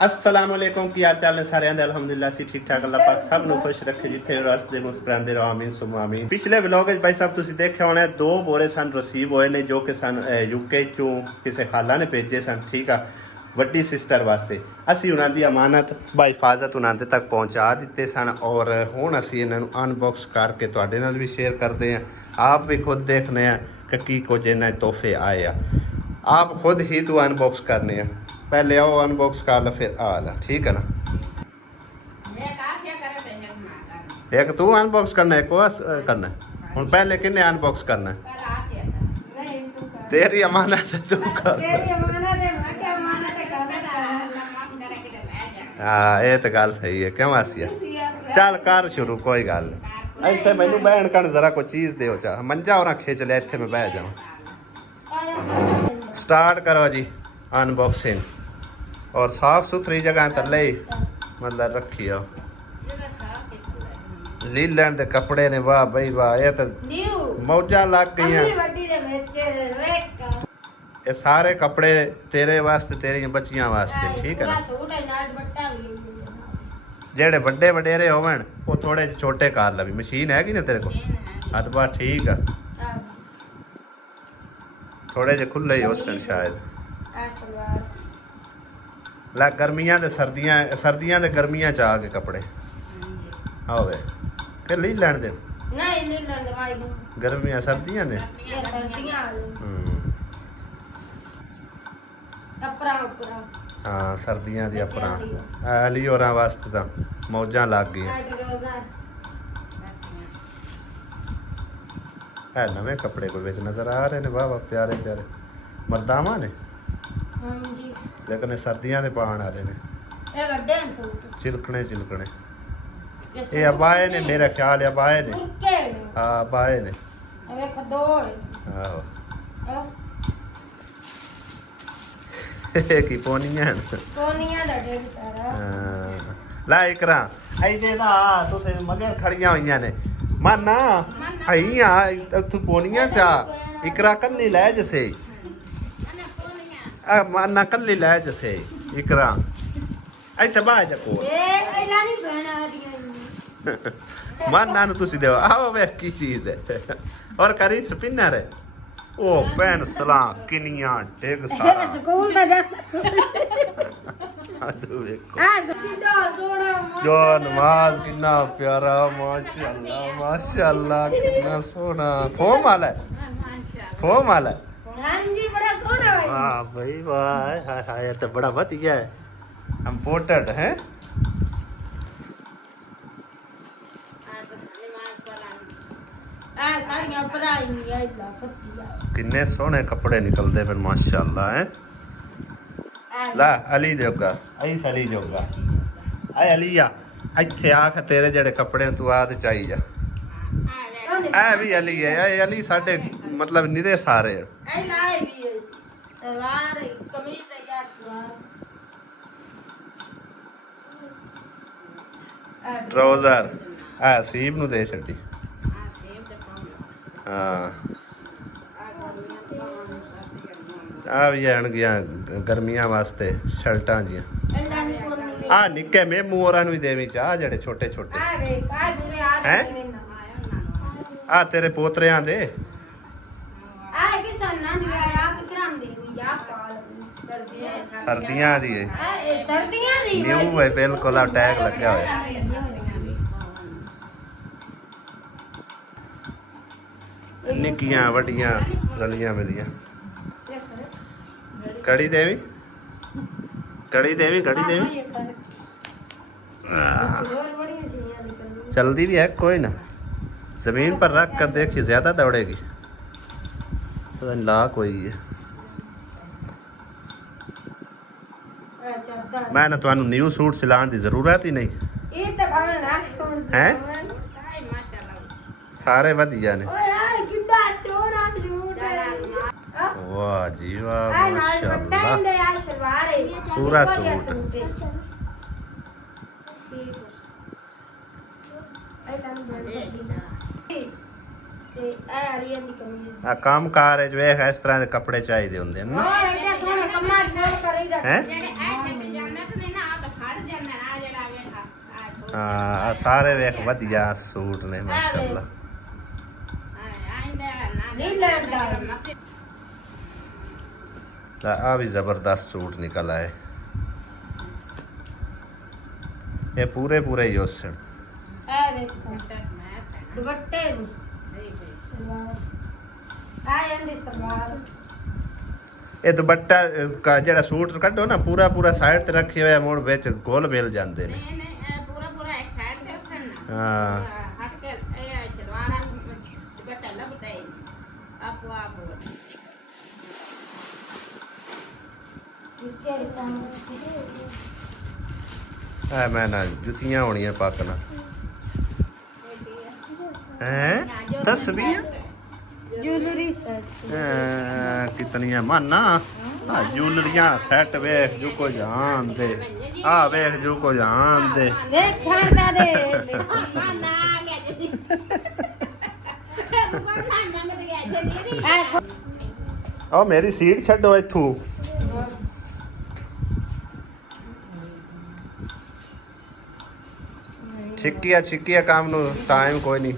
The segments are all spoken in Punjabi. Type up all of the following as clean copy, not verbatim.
अस्सलाम वालेकुम की हाल चाल ने सारे आंदे अल्हम्दुलिल्लाह सी ठीक ठाक अल्लाह पाक सब ਨੂੰ ਖੁਸ਼ ਰੱਖੇ ਜਿੱਥੇ ਰਸਤੇ ਮੁਸਕਰਾਉਂਦੇ ਰਹੋ ਆਮੀਨ ਸੁਮ ਆਮੀਨ। ਪਿਛਲੇ ਵਲੌਗ ਵਿੱਚ ਭਾਈ ਸਾਹਿਬ ਤੁਸੀਂ ਦੇਖਿਆ ਹੋਣਾ 2 ਬੋਰੇ ਸਨ ਰਿਸੀਵ ਹੋਏ ਨੇ ਜੋ ਕਿ ਸਨ ਯੂਕੇ ਚੋਂ ਕਿਸੇ ਖਾਲਾ ਨੇ ਭੇਜੇ ਸਨ। ਠੀਕ ਆ, ਵੱਡੀ ਸਿਸਟਰ ਵਾਸਤੇ ਅਸੀਂ ਉਹਨਾਂ ਦੀ ਅਮਾਨਤ ਬਾਹਿਫਾਜ਼ਤ ਉਹਨਾਂ ਦੇ ਤੱਕ ਪਹੁੰਚਾ ਦਿੱਤੇ ਸਨ ਔਰ ਹੁਣ ਅਸੀਂ ਇਹਨਾਂ ਨੂੰ ਅਨਬਾਕਸ ਕਰਕੇ ਤੁਹਾਡੇ ਨਾਲ ਵੀ ਸ਼ੇਅਰ ਕਰਦੇ ਹਾਂ। ਆਪ ਵੀ ਖੁਦ ਦੇਖਨੇ ਆ ਕਿ ਕੀ ਕੁਝ ਇਹਨਾਂ ਤੋਹਫੇ ਆਏ ਆ। आप खुद ही तो अनबॉक्स करने हैं, पहले आओ अनबॉक्स कर लो फिर आ ला, ठीक है ना। एक तू अनबॉक्स करना है, एक करना है। हूँ पहले किन्ने अनबॉक्स करना है? तेरी अमानत है, तू कर। हाँ ये तो गल सही है, क्यों आसिया चल कर शुरू, कोई गल नहीं। इतने मैनू बहन कर जरा कोई चीज़ दो, चाह मंजा और खिंच लिया, इतने मैं बह जाऊँ। स्टार्ट करो जी अनबॉक्सिंग और साफ सुथरी जगह थले मतलब रखी हो। लीलैंड दे कपड़े ने, वाह भाई वाह, ये तो मौजा लग गई। ये सारे कपड़े तेरे वास्ते, तेरी बच्चियां वास्ते, ठीक है ना। जेड़े बड़े वडेरे होवन वो थोड़े छोटे कर लवी, मशीन हैगी ना तेरे को? हाँ तो बस ठीक है, थोड़े जे खुले ही उस दिन शायद। ला गर्मियां ते सर्दियां, सर्दियां ते गर्मियां च आ के कपड़े होवे के ली लैण दे। नहीं ली लैण दे भाई, गर्मियां सर्दियां दे, सर्दियां अपरा अपरा। हां सर्दियां दी अपरा अली होरां वास्ते तां मौजां लग गई है। नवे कपड़े कोई विच नजर आ रहे ने, वाह वाह प्यारे प्यारे मर्दावा ने। हां जी, लेकिन सर्दियां दे पाण वाले ने, ए वड्डे न सूट, चिलकने चिलकने। ये अबाए ने, मेरा ख्याल है अबाए ने। हां अबाए ने, ਵੇਖ ਦੋ ਆਹੋ ਕੀ ਪੋਨੀਆਂ ਦਾ ਢੇਰ ਸਾਰਾ। ਹਾਂ ਲੈ ਇਕਰਾ ਇਹਦੇ ਦਾ ਤੂੰ ਤੇ ਮਗਰ ਖੜੀਆਂ ਹੋਈਆਂ ਨੇ ਮਾਨਾ ਆਈ ਆ ਤੂੰ ਪੋਨੀਆਂ ਚਾ ਇਕਰਾ ਕੱਲੀ ਲੈ ਜਸੇ ਆ ਮਾਨਾ ਕੱਲੀ ਲੈ ਜਸੇ ਇਕਰਾ ਇੱਥੇ ਬਾਹਰ ਜਾ ਕੋ ਇਹ ਇਹਨਾਂ ਨਹੀਂ ਭੈਣਾਂ ਆਦੀਆਂ ਮਾਨਾ ਨੂੰ ਤੁਸੀਂ ਦਿਓ। ਆਹ ਵੇਖ ਕੀ ਚੀਜ਼ ਹੈ ਔਰ ਕਰੀ ਸਪਿਨਰ ਹੈ ਉਹ ਭੈਣ ਸਲਾ ਕਿੰਨੀਆਂ ਡਿੱਗ ਸਾਰਾ ਸਕੂਲ ਦਾ ਜਾ ਆਦੂ ਵੇਖੋ जो नमाज कितना प्यारा, माशाअल्लाह माशाअल्लाह कितना सोना। फोम वाला है, फोम वाला है। हां जी बड़ा सोना है। हां भाई वाह हाय हाय तो बड़ा बढ़िया है, इंपोर्टेड है। कितने सोने कपड़े निकलते फिर माशाअल्लाह है। ला अली जोगा आई सली जोगा आए अलीया ਇੱਥੇ ਆ ਕੇ ਤੇਰੇ ਜਿਹੜੇ ਕੱਪੜੇ ਤੂੰ ਆ ਤੇ ਚਾਈ ਜਾ। ਇਹ ਵੀ ਅਲੀ ਹੈ, ਇਹ ਅਲੀ ਸਾਡੇ ਮਤਲਬ ਨਿਰੇ ਸਾਰੇ ਇਹ ਲਾਏ ਵੀ ਹੈ ਸਲਵਾਰ ਕਮੀਜ਼ ਹੈ ਜਾਂ ਸਲਵਾਰ ਟਰਾਊਜ਼ਰ ਆ ਸੀਬ ਨੂੰ ਦੇ ਛੱਡੀ। ਹਾਂ ਆ ਵੀ ਆਣਗੀਆਂ ਗਰਮੀਆਂ ਵਾਸਤੇ ਸ਼ਰਟਾਂ ਜੀਆਂ। ਆ ਨਿੱਕੇ ਮੇਮੂ ਹੋਰਾਂ ਨੂੰ ਵੀ ਦੇਵੀਂ ਚਾਹ ਜਿਹੜੇ ਛੋਟੇ ਛੋਟੇ ਹੈ। ਆ ਤੇਰੇ ਪੋਤਰਿਆਂ ਦੇ ਸਰਦੀਆਂ ਦੀ ਹੈ, ਨਿਊ ਹੈ ਬਿਲਕੁਲ, ਟੈਗ ਲੱਗਿਆ ਹੋਇਆ। ਨਿੱਕੀਆਂ ਵੱਡੀਆਂ ਰਲੀਆਂ ਮਿਲੀਆਂ। ਕੜੀ ਦੇਵੀ कड़ी देवी कड़ी देवी चलती भी है कोई ना, जमीन पर रख कर देखिए ज्यादा दौड़ेगी, पता नहीं ला कोई है। मैं तो न्यू सूट सिलाने की जरूरत ही नहीं है, सारे वधिया ने। वाह जी वाह माशाअल्लाह पूरा सूट। आ काम कार है ਵੇਖ ਇਸ ਤਰ੍ਹਾਂ ਦੇ ਕੱਪੜੇ ਚਾਹੀਦੇ ਹੁੰਦੇ ਨੇ ਨਾ। ਹਾਂ ਸਾਰੇ ਵੇਖ ਵਧੀਆ ਸੂਟ ਨੇ ਮਾਸ਼ਾਅੱਲਾ। ਨਹੀਂ ਲੈਂਦਾ ਤਾਂ ਆ ਵੀ ਜ਼ਬਰਦਸਤ ਸੂਟ ਨਿਕਲ ਆਏ। ਇਹ ਪੂਰੇ ਹੀ ਉਸਣ ਆ ਵੇਖੋ ਦੁਪੱਟੇ ਨੂੰ ਸਲਵਾਰ ਆ ਜਾਂਦੀ ਸਲਵਾਰ। ਇਹ ਦੁਪੱਟਾ ਜਿਹੜਾ ਸੂਟ ਕੱਢੋ ਨਾ ਪੂਰਾ ਸਾਈਡ ਤੇ ਰੱਖੇ ਹੋਇਆ ਮੋੜ ਵਿੱਚ ਗੋਲ ਮਿਲ ਜਾਂਦੇ ਨੇ। ਪੂਰਾ ਇੱਕ ਸਾਈਡ ਤੇ ਉਸਣ ਨਾ ਹਾਂ ਹਟ ਕੇ ਇਹ ਸਲਵਾਰ ਦੁਪੱਟਾ ਲੱਭਦਾ ਹੈ ਆਪੋ ਐ ਮੈਂ ਨਾ ਜੁੱਤੀਆਂ ਹੋਣੀਆਂ ਪੱਕਣਾ ਹੈ ਤਸਵੀਰ ਜੁਐਲਰੀ ਸੈੱਟ ਕਿਤਨੀਆਂ ਮਾਨਾ ਆ ਜੁਲਰੀਆਂ ਸੈੱਟ ਵੇਖ ਜੋ ਕੋ ਜਾਣ ਦੇ ਆ ਵੇਖ ਜੋ ਕੋ ਜਾਣ ਦੇ ਵੇਖਣ ਦਾ ਦੇ ਨਾ ਗਿਆ ਜੀ ਉਹ ਮੇਰੀ ਸੀਟ ਛੱਡੋ ਇੱਥੋਂ। ਛਿੱਕੀਆਂ ਕੰਮ ਨੂੰ ਟਾਈਮ ਕੋਈ ਨਹੀਂ।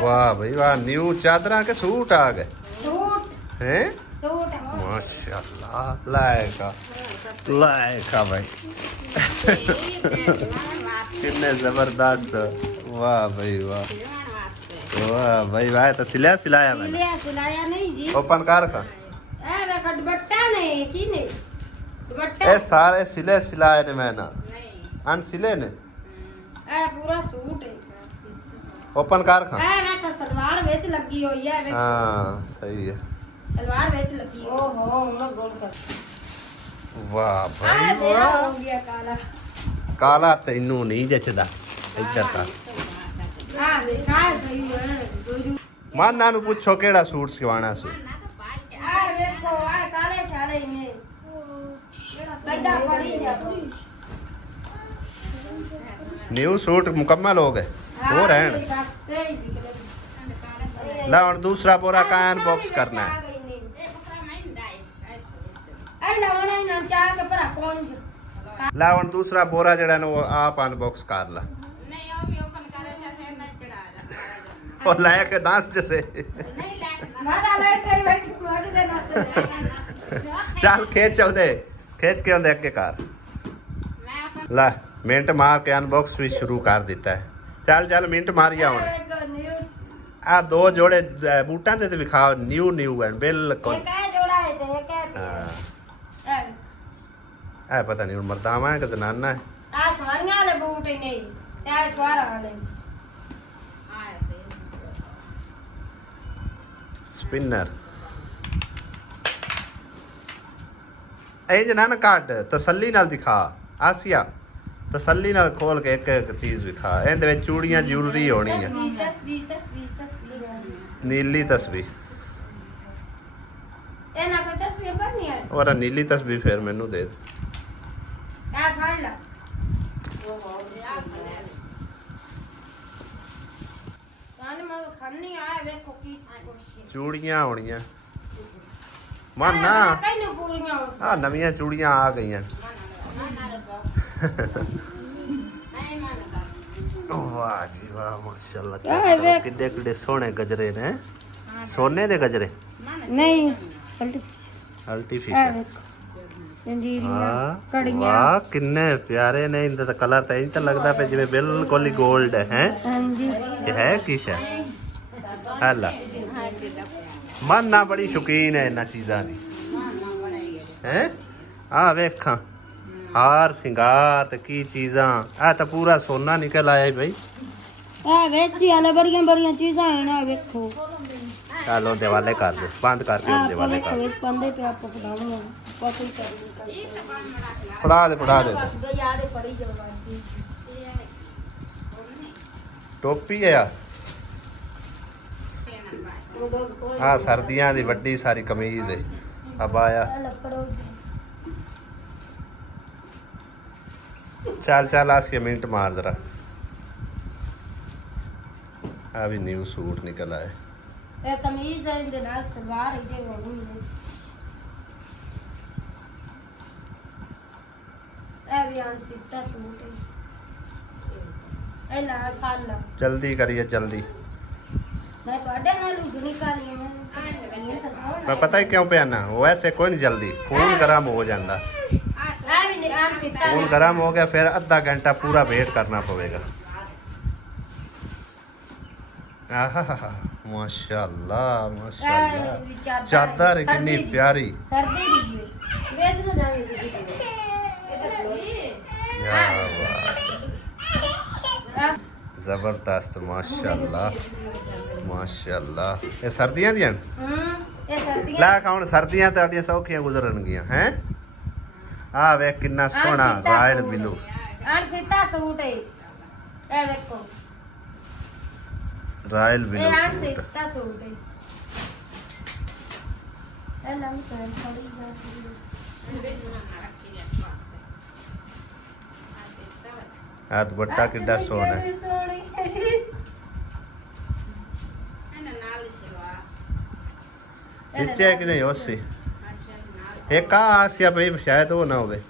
ਵਾਹ ਭਾਈ ਵਾਹ ਨਿਊ ਚਾਦਰਾਂ ਕੇ ਸੂਟ ਆ ਗਏ ਸੂਟ ਹੈ ਸੂਟ ਮਾਸ਼ਾਅੱਲਾ ਲਾਇਕਾ ਭਾਈ ਕਿੰਨੇ ਜ਼ਬਰਦस्त ਵਾਹ ਭਾਈ ਵਾਹ ਤਾਂ ਸਿਲਾਇਆ मैंने सिलाया नहीं जी ओपन कर खा ए वे दुपट्टा नहीं की नहीं दुपट्टा ਇਹ ਸਾਰੇ ਸਿਲਾਏ ਨੇ ਮੈਂ ਨਾ नहीं ਅਨ ਸਿਲੇ ਨੇ ए पूरा सूट है ਓਪਨ ਕਰ ਖਾ ए वे का सलवार ਵਿੱਚ ਲੱਗੀ ਹੋਈ ਹੈ ਹਾਂ ਸਹੀ ਹੈ सलवार ਵਿੱਚ ਲੱਗੀ ओहो हमरा गोल कर ਵਾਹ आ ਭਾਈ मेरा ਵਾਹ हो गया काला ਕਾਲਾ ਤੈਨੂੰ ਨਹੀਂ ਜੱਚਦਾ ਇੱਧਰ ਤਾਂ आ देखा सही है दो ਮਾਨਾ ਨੂੰ ਪੁੱਛੋ ਕਿਹੜਾ ਸੂਟ ਸਿਵਾਣਾ ਸੀ आ देखो आ काले छाले ने पैदा पड़ी है ਨਿਊ ਸੂਟ ਮੁਕੰਮਲ ਹੋ ਗਏ ਹੋ ਰਹਿਣ ਲੈ ਹੁਣ ਦੂਸਰਾ ਪੂਰਾ ਕਾਇਨ ਬਾਕਸ ਕਰਨਾ ਹੈ ਲੈ ਹੁਣ ਦੂਸਰਾ ਬੋਰਾ ਜਿਹੜਾ ਨੂੰ ਆਪ ਅਨਬਾਕਸ ਕਰ ਲਾ ਉਹ ਲੈ ਕੇ ਨਾਸ ਜਸੇ ਚੱਲ ਖੇਚ ਕੇ ਉਹਦੇ ਅੱਗੇ ਕਰ ਲੈ ਮਿੰਟ ਮਾਰ ਕੇ ਅਨਬਾਕਸ ਵੀ ਸ਼ੁਰੂ ਕਰ ਦਿੱਤਾ ਹੈ। ਚੱਲ ਮਿੰਟ ਮਾਰੀਆ ਹੁਣ ਆ ਦੋ ਜੋੜੇ ਬੂਟਾਂ ਤੇ ਵਿਖਾ ਨਿਊ ਐਂਡ ਬਿਲਕੁਲ ਹਾਂ ਇਹ ਪਤਾ ਨਹੀਂ ਹੁਣ ਮਰਦਾਵਾ ਹੈ ਕਿ ਜ਼ਨਾਨਾ ਹੈ। ਆ ਸਵਾਰੀਆਂ ਵਾਲੇ ਬੂਟ ਹੀ ਨਹੀਂ ਇਹ ਸਵਾਰਾਂ ਵਾਲੇ ਸਪਿਨਰ ਇਹ ਜਨਾ ਨਾ ਕੱਢ ਤਸੱਲੀ ਨਾਲ ਦਿਖਾ ਆਸੀਆ ਤਸੱਲੀ ਨਾਲ ਖੋਲ ਕੇ ਇੱਕ ਚੀਜ਼ ਵਿਖਾ ਇਹਦੇ ਵਿੱਚ ਚੂੜੀਆਂ ਜੁਐਲਰੀ ਹੋਣੀ ਹੈ ਤਸਵੀਰ ਨੀਲੀ ਤਸਵੀਰ ਇਹ ਨਾ ਕੋਈ ਤਸਵੀਰ ਬਣਨੀ ਹੈ ਔਰ ਨੀਲੀ ਤਸਵੀਰ ਫਿਰ ਮੈਨੂੰ ਦੇ ਦੇ ਆ ਫੜ ਲੈ ਮੈਂ ਖਾਣੀ ਆ ਵੇਖੋ ਕੀ ਕੋਸ਼ਿਸ਼ ਚੂੜੀਆਂ ਹੋਣੀਆਂ ਮਾਨਾ ਕਿੰਨੇ ਪੂਰੀਆਂ ਹੋ ਆ ਨਵੀਆਂ ਚੂੜੀਆਂ ਆ ਗਈਆਂ ਵਾਹ ਜੀ ਵਾਹ ਮਾਸ਼ਾਅੱਲਾ ਕਿੱਡੇ ਸੋਹਣੇ ਗਜਰੇ ਨੇ ਸੋਨੇ ਦੇ ਗਜਰੇ ਨਹੀਂ ਆਰਟੀਫੀਸ਼ੀਅਲ ਜੰਜੀਰੀਆਂ ਕੜੀਆਂ ਵਾਹ ਕਿੰਨੇ ਪਿਆਰੇ ਨੇ ਇਹਦਾ ਤਾਂ ਕਲਰ ਤਾਂ ਇੰਜ ਤਾਂ ਲੱਗਦਾ ਪਿਆ ਜਿਵੇਂ ਬਿਲਕੁਲ ਹੀ 골ਡ ਹੈ ਹਾਂਜੀ ਇਹ ਹੈ ਕੀ ਹੈ ਹਲਾ ਮਨ ਨਾ ਬੜੀ ਸ਼ੌਕੀਨ ਹੈ ਇਹਨਾਂ ਚੀਜ਼ਾਂ ਦੀ ਹੈ ਆ ਵੇਖਾਂ ਹਾਰ ਸਿੰਗਾਰ ਤੇ ਕੀ ਚੀਜ਼ਾਂ ਆ ਤਾਂ ਪੂਰਾ ਸੋਨਾ ਨਿਕਲ ਆਇਆ ਬਈ ਆ ਵੇਚੀ ਵਾਲੇ ਬੜੀਆਂ ਚੀਜ਼ਾਂ ਹਨ ਆ ਵੇਖੋ ਚਲੋ ਦਿਵਾਲੇ ਕਰ ਦੇ ਬੰਦ ਕਰਕੇ ਹੁਣ ਦਿਵਾਲੇ ਕਰ ਵਿੱਚ ਪੰਦੇ ਪਿਆ ਪਕੜਾਉਣਾ ਪਸਲ ਕਰਨੀ ਫੜਾ ਦੇ ਯਾਦ ਪੜੀ ਜਲਵਾਦੀ ਟੋਪੀ ਆ ਆ ਸਰਦੀਆਂ ਦੀ ਵੱਡੀ ਸਾਰੀ ਕਮੀਜ਼ ਹੈ ਅਬਾਇਆ ਚੱਲ ਆਸੀਆ ਮਿੰਟ ਮਾਰ ਜਰਾ ਆ ਵੀ ਨਿਊ ਸੂਟ ਨਿਕਲ ਆਇਆ ਇਹ ਕਮੀਜ਼ ਹੈ ਇਹਦੇ ਨਾਲ ਸਲਵਾਰ ਇਹਦੇ ਹੋਣੀ ਹੈ ਇਹ ਵੀ ਆਂ ਸਿੱਟਾ ਸੂਟ ਹੈ ਇਹ ਲਾ ਖਾ ਲਾ ਜਲਦੀ ਕਰੀਏ ਜਲਦੀ। ਮੈਂ ਤੁਹਾਡੇ ਨਾਲ ਉਗਣੀ ਕਾਲੀ ਮੈਂ मैं पता ही क्यों पे आना वैसे कोई नहीं जल्दी खून गर्म हो जाता। ਆ ਵੀ ਨਹੀਂ ਆ ਸਿੱਤਾ खून गर्म हो गया फिर आधा घंटा पूरा वेट करना पड़ेगा। आहा माशाल्लाह माशाल्लाह चादर कितनी प्यारी ਸਰਦੀ ਦੀ ਵੇਦ ਨਾ ਜਾਵੇ क्या बात जबरदस्त माशाल्लाह माशाल्लाह ये सर्दियां दी हन ਇਹ ਸਰਦੀਆਂ ला खाण सर्दियां ਤੁਹਾਡੀਆਂ ਸੌਖੀਆਂ ਗੁਜ਼ਰਨਗੀਆਂ ਹੈ। ਆ ਵੇਖ ਕਿੰਨਾ ਸੋਹਣਾ ਰਾਇਲ ਬਿਲੂ ਆਣ ਸਿੱਤਾ ਸੂਟ ਹੈ ਇਹ ਵੇਖੋ ਰਾਇਲ ਇਹ ਬਿਲੂ ਆਣ ਸੂਟ ਸਿੱਤਾ ਸੂਟ ਹੈ ਇਹ ਲੰਮ ਕਰ ਥੋੜੀ ਆ ਦੁਪੱਟਾ ਕਿੱਡਾ ਸੋਹਣਾ ਹੈ। ਨੀਚੇ ਕਿਤੇ ਹੋਸੀ ਇੱਕ ਆ ਆਸਿਆ ਪਈ ਸ਼ਾਇਦ ਉਹ ਨਾ ਹੋਵੇ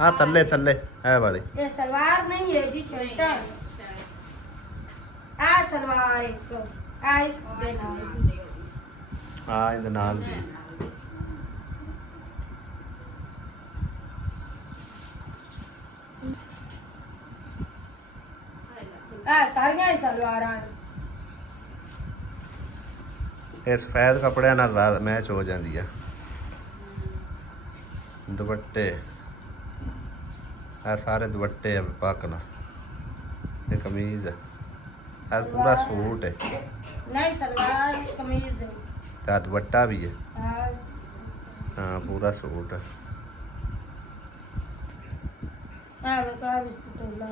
ਆ ਥੱਲੇ ਥੱਲੇ ਇਹ ਵਾਲੀ ਇਹ ਸਲਵਾਰ ਨਹੀਂ ਹੈ ਜੀ ਸ਼ਰਟ ਆ ਸਲਵਾਰ ਇੱਕ ਆ ਇਸ ਦੇ ਨਾਲ ਆ ਇਹਦੇ ਨਾਲ ਵੀ ਆ ਸਾਰੀਆਂ ਹੀ ਸਲਵਾਰਾਂ ਨੇ। ਇਹ ਸਫੈਦ ਕੱਪੜਿਆਂ ਨਾਲ ਮੈਚ ਹੋ ਜਾਂਦੀ ਆ। ਦੁਪੱਟੇ ਆ ਸਾਰੇ ਦੁਪੱਟੇ ਆ ਪੱਕ ਨਾਲ ਇਹ ਕਮੀਜ਼ ਹੈ ਆ ਪੂਰਾ ਸੂਟ ਹੈ ਨਹੀਂ ਸਲਵਾਰ ਕਮੀਜ਼ ਹੈ ਤੇ ਦੁਪੱਟਾ ਵੀ ਹੈ ਆ ਹਾਂ ਪੂਰਾ ਸੂਟ ਹੈ। ਆ ਵੇਖਾ ਵੀ ਸੂਟ ਲਾ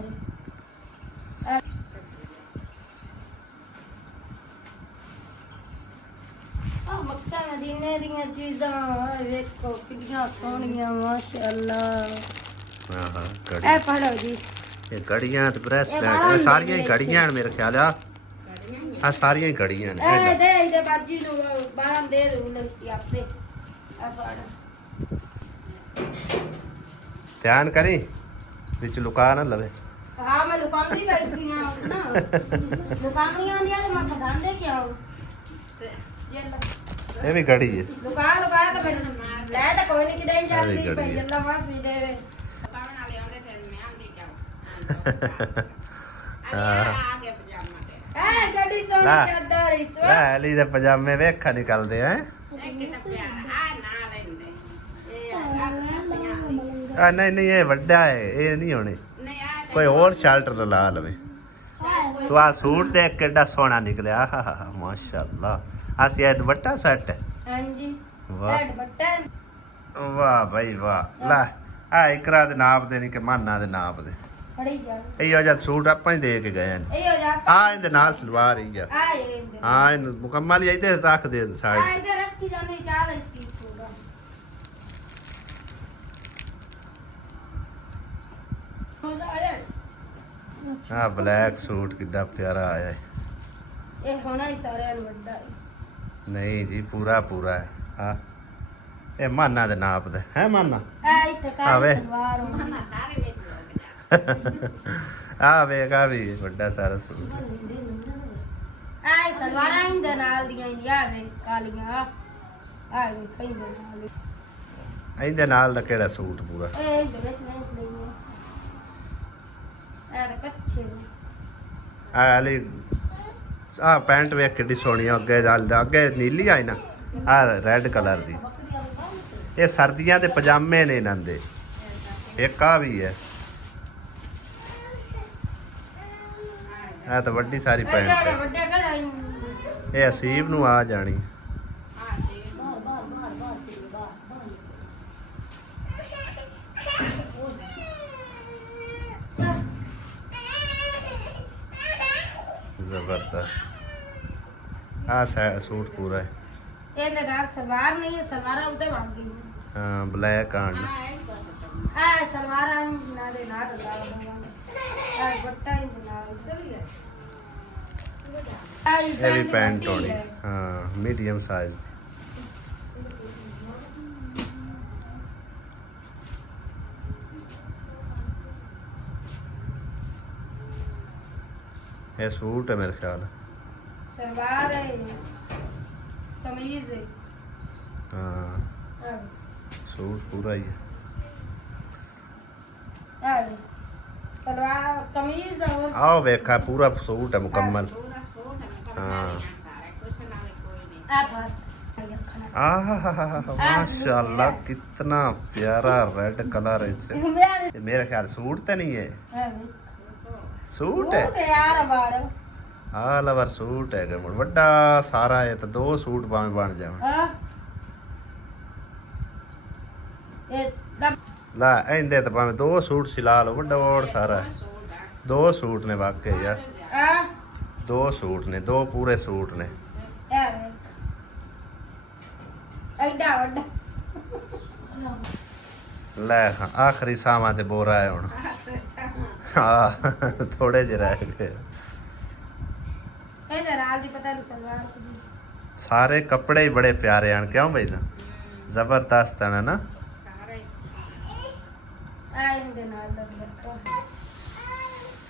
ਆ ਮੱਕਾ ਮਦੀਨੇ ਦੀਆਂ ਚੀਜ਼ਾਂ ਆਹ ਵੇਖੋ ਕਿੰਨੀਆਂ ਸੋਹਣੀਆਂ ਮਾਸ਼ਾਅੱਲਾ। ਹਾਂ ਹਾਂ ਇਹ ਘੜੀ ਪੜੋ ਜੀ ਇਹ ਘੜੀਆਂ ਤੇ ਬ੍ਰੈਸਲੈਟ ਇਹ ਸਾਰੀਆਂ ਹੀ ਘੜੀਆਂ ਹਨ ਮੇਰੇ ਖਿਆਲ ਆ ਸਾਰੀਆਂ ਹੀ ਘੜੀਆਂ ਨੇ ਇਹ ਦੇ ਇਹਦੇ ਬਾਜੀ ਨੂੰ ਬਾਹਰ ਦੇ ਦੂ ਲਸੀ ਆਪੇ ਆ ਪੜ ਧਿਆਨ ਕਰੀ ਵਿੱਚ ਲੁਕਾ ਨਾ ਲਵੇ। ਹਾਂ ਮੈਂ ਲੁਕਾਉਂਦੀ ਬੈਠੀ ਆ ਨਾ ਲੁਕਾਉਣੀਆਂ ਆਂਦੀਆਂ ਤੇ ਮੈਂ ਪਠਾਉਂਦੇ ਕਿਉਂ ਇਹ ਵੀ ਘੜੀ ਹੈ ਲੁਕਾ ਲੁਕਾ ਤਾਂ ਮੈਨੂੰ ਲੈ ਤਾਂ ਕੋਈ ਨਹੀਂ ਕਿਤੇ ਵੀ ਜਾਂਦੀ ਗੜੀ ਪਈ ਹੈ। ਅੱਲਾ ਮਾਫ ਵੀ ਦੇਵੇ ਪਕਾਉਣ ਵਾਲੇ ਆਉਂਦੇ ਫਿਰ ਮੈਂ ਆਂਦੀ ਜਾਉ ਆ ਕੇ ਪਜਾਮਾ ਤੇ ਐ ਗੱਡੀ ਸੋਹਣੀ ਲੈ। ਚਾਦਰ ਇਸ ਲੈ ਅਲੀ ਦੇ ਪਜਾਮੇ ਵੇਖਾ ਨਿਕਲਦੇ ਆ ਇਹ ਕਿੰਨਾ ਪਿਆਰਾ ਆ ਨਾ ਲੈਂਦੇ ਇਹ ਆ ਕੱਪੀਆਂ ਆ ਨਹੀਂ ਨਹੀਂ ਇਹ ਵੱਡਾ ਹੈ ਇਹ ਨਹੀਂ ਹੋਣੇ ਨਹੀਂ ਆ ਕੋਈ ਹੋਰ ਸ਼ਰਟ ਲਾ ਲਵੇ। ਤੂੰ ਆ ਸੂਟ ਦੇਖ ਕਿੱਡਾ ਸੋਹਣਾ ਨਿਕਲਿਆ ਆਹਾ ਮਾਸ਼ਾਅੱਲਾ ਆ ਸੀ ਇਹ ਦੁਪੱਟਾ ਸੈੱਟ ਹੈ ਹਾਂਜੀ ਵਾਹ ਐਡ ਬਟਨ ਵਾਹ ਭਾਈ ਵਾਹ ਲੈ ਆ ਇਕਰਾ ਦੇ ਨਾਪ ਦੇਣੀ ਕਿ ਮਾਨਾ ਦੇ ਨਾਪ ਦੇ ਫੜੀ ਜਾ ਇਹੋ ਜਿਹਾ ਸੂਟ ਆਪਾਂ ਹੀ ਦੇ ਕੇ ਗਏ ਨੇ ਇਹ ਹੋ ਜਾ ਆ ਇਹਦੇ ਨਾਲ ਸਲਵਾਰ ਹੀ ਆ ਆ ਇਹ ਹਾਂ ਇਹਨੂੰ ਮੁਕੰਮਲ ਹੀ ਇੱਥੇ ਰੱਖ ਦੇ ਆ ਸਾਈਡ ਇਧਰ ਰੱਖੀ ਜਾਣੀ ਚਾਲ ਇਸ ਕੀ ਹੋਗਾ ਆ ਬਲੈਕ ਸੂਟ ਕਿੱਡਾ ਪਿਆਰਾ ਆਇਆ ਹੈ। ਇਹ ਹੋਣਾ ਹੀ ਸਾਰਿਆਂ ਨੂੰ ਵੱਡਾ ਹੈ। ਨਹੀਂ ਜੀ ਪੂਰਾ ਪੂਰਾ ਹੈ ਆ ਇਹ ਮਾਨਾ ਦੇ ਨਾਪ ਦਾ ਹੈ ਮਾਨਾ ਆ ਇੱਥੇ ਆ ਕਾਲੀ ਵੇ। ਸਲਵਾਰ ਹੋਣੀ ਨਾ ਸਾਰੇ ਵਿੱਚ ਲੋਕ ਆ ਵੇਖ ਆ ਵੀ ਵੱਡਾ ਸਾਰਾ ਸੂਟ ਆ ਸਲਵਾਰਾਂ ਇਹਦੇ ਨਾਲ ਦੀਆਂ ਆ ਵੇ ਕਾਲੀਆਂ ਆ ਵੇ ਕਈ ਦੇ ਨਾਲ ਇਹਦੇ ਨਾਲ ਦਾ ਕਿਹੜਾ ਸੂਟ ਪੂਰਾ ਇਹ ਬਰੇਟ ਨਹੀਂ ਲਈਏ ਆ ਕੱਚੇ ਆ ਅਲੀ ਆ ਪੈਂਟ ਵੇਖ ਕਿੱਡੀ ਸੋਹਣੀ ਆ ਅੱਗੇ ਚੱਲਦਾ ਅੱਗੇ ਨੀਲੀ ਆਈ ਨਾ ਆ ਰੈੱਡ ਕਲਰ ਦੀ ਇਹ ਸਰਦੀਆਂ ਦੇ ਪਜਾਮੇ ਨੇ ਇਹਨਾਂ ਦੇ ਇੱਕ ਆ ਵੀ ਹੈ ਆ ਤਾਂ ਵੱਡੀ ਸਾਰੀ ਪੈਂਟ ਇਹ ਹੈ ਵੱਡੇ ਕੜਾ ਇਹ ਅਸੀਬ ਨੂੰ ਆ ਜਾਣੀ ਜ਼ਬਰਦਸਤ ਆ ਸੂਟ ਪੂਰਾ ਹੈ ਇਹ ਲਗਾਰ ਸਲਵਾਰ ਨਹੀਂ ਹੈ ਸਲਵਾਰਾਂ ਉੱਤੇ ਬਣ ਗਈ ਹਾਂ ਬਲੈਕ ਆਂਡ ਆ ਸਲਵਾਰਾਂ ਨਾਲ ਦੇ ਨਾਲ ਲਾ ਆ ਬੱਟਾ ਹੀ ਨਾਲ ਚਲੀ ਗਿਆ ਇਹ ਵੀ ਪੈਂਟ ਹੋਣੀ ਹਾਂ ਮੀਡੀਅਮ ਸਾਈਜ਼ ਇਹ ਸੂਟ ਹੈ ਮੇਰੇ ਖਿਆਲ। सलवार है कमीज है ਹਾਂ हाँ, ਸੂਟ ਪੂਰਾ ਹੀ ਹੈ। हाँ, सलवार कमीज और ਆਓ ਵੇਖਾ ਪੂਰਾ ਸੂਟ ਹੈ ਮੁਕੰਮਲ। ਪੂਰਾ ਸੂਟ ਹੈ ਹਾਂ। ਸਾਰਾ ਕੁਛ ਨਾਲੇ ਕੋਈ ਨਹੀਂ। आप आहा माशाल्लाह कितना प्यारा रेड कलर है ये। मेरे ख्याल सूट तो नहीं है, सूट है यार हमारा आल ओवर सूट है कि बड़ा सारा है तो 2 सूट भाਵੇਂ बन जावन। हाँ ये दब ला इंदे तो भाਵੇਂ 2 सूट सिला लो बड़ा और सारा है। 2 सूट ने वाकई यार, हाँ 2 सूट ने, 2 पूरे सूट ने। यार ऐडा वड्डा ले हाँ, आखिरी सामा ते बोरा है हुन। हाँ थोड़े जे रह गए। ए नाराज दी पता नहीं सलवार की सारे कपड़े ही बड़े प्यारे हैं क्यों भाई ना, जबरदस्त है ना। ਸਾਰੇ आ इंदे नाल दा दुपट्टा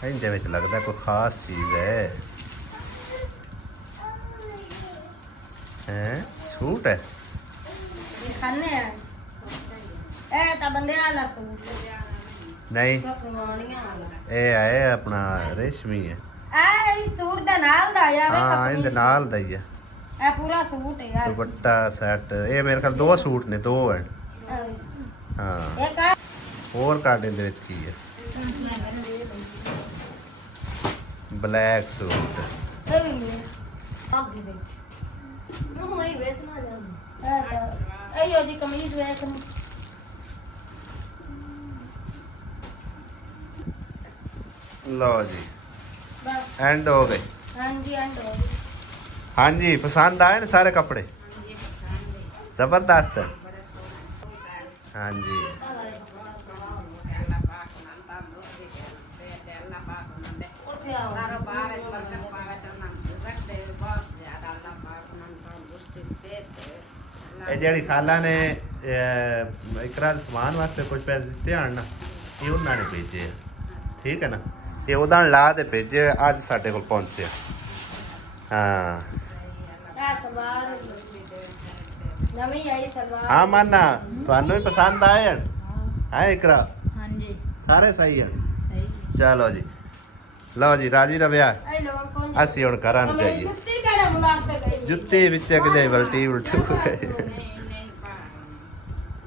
इनके विच लगता कोई खास चीज है। हैं सूट है खाने हैं ए ता बंदे वाला सूट नहीं, फरमानियां वाला ये है अपना रेशमी है। आ इस सूट दा नाल दा या हाँ इनके नाल दा ही है ए पूरा सूट है यार दुपट्टा सेट। ये मेरे ख्याल 2 सूट ने, 2 हैं। हाँ एक आ और काट इनके विच की है ब्लैक सूट। अयो जी कमीज वेख लो जी बस एंड हो गए। हाँ जी एंड हो हाँ जी पसंद आए ना सारे कपड़े, जबरदस्त है। हाँ जी ਇਹ ਜਿਹੜੀ ਖਾਲਾ ਨੇ ਇਕਰਾ ਦੇ ਸਮਾਨ ਵਾਸਤੇ ਕੁਝ ਪੈਸੇ ਦਿੱਤੇ ਹਨ ਨਾ, ਇਹ ਉਹਨਾਂ ਨੇ ਭੇਜੇ ਆ, ਠੀਕ ਹੈ ਨਾ। ਇਹ ਉਹਦਾ ਲਾ ਦੇ ਭੇਜੇ, ਅੱਜ ਸਾਡੇ ਕੋਲ ਪਹੁੰਚੇ। ਹਾਂ सलवार नवी आई सलवार ਹਾਂ ਮਾਨਾ ਤੁਹਾਨੂੰ ਵੀ ਪਸੰਦ ਆਏ ਹਨ ਹੈ ਇਕਰਾ? हाँ जी ਸਾਰੇ ਸਹੀ ਹਨ। सही ਚਲੋ ਜੀ, ਲਓ ਜੀ ਰਾਜੀ ਰਵਿਆ, आई लो कौन ਅਸੀਂ ਹੁਣ ਘਰਾਂ ਨੂੰ ਜਾਈਏ। जुत्ती कड़े मुलाक ते गई ਜੁੱਤੀ ਵਿੱਚ ਕਿਤੇ ਵਲਟੀ ਉਲਟੀ ਹੋ ਗਈ।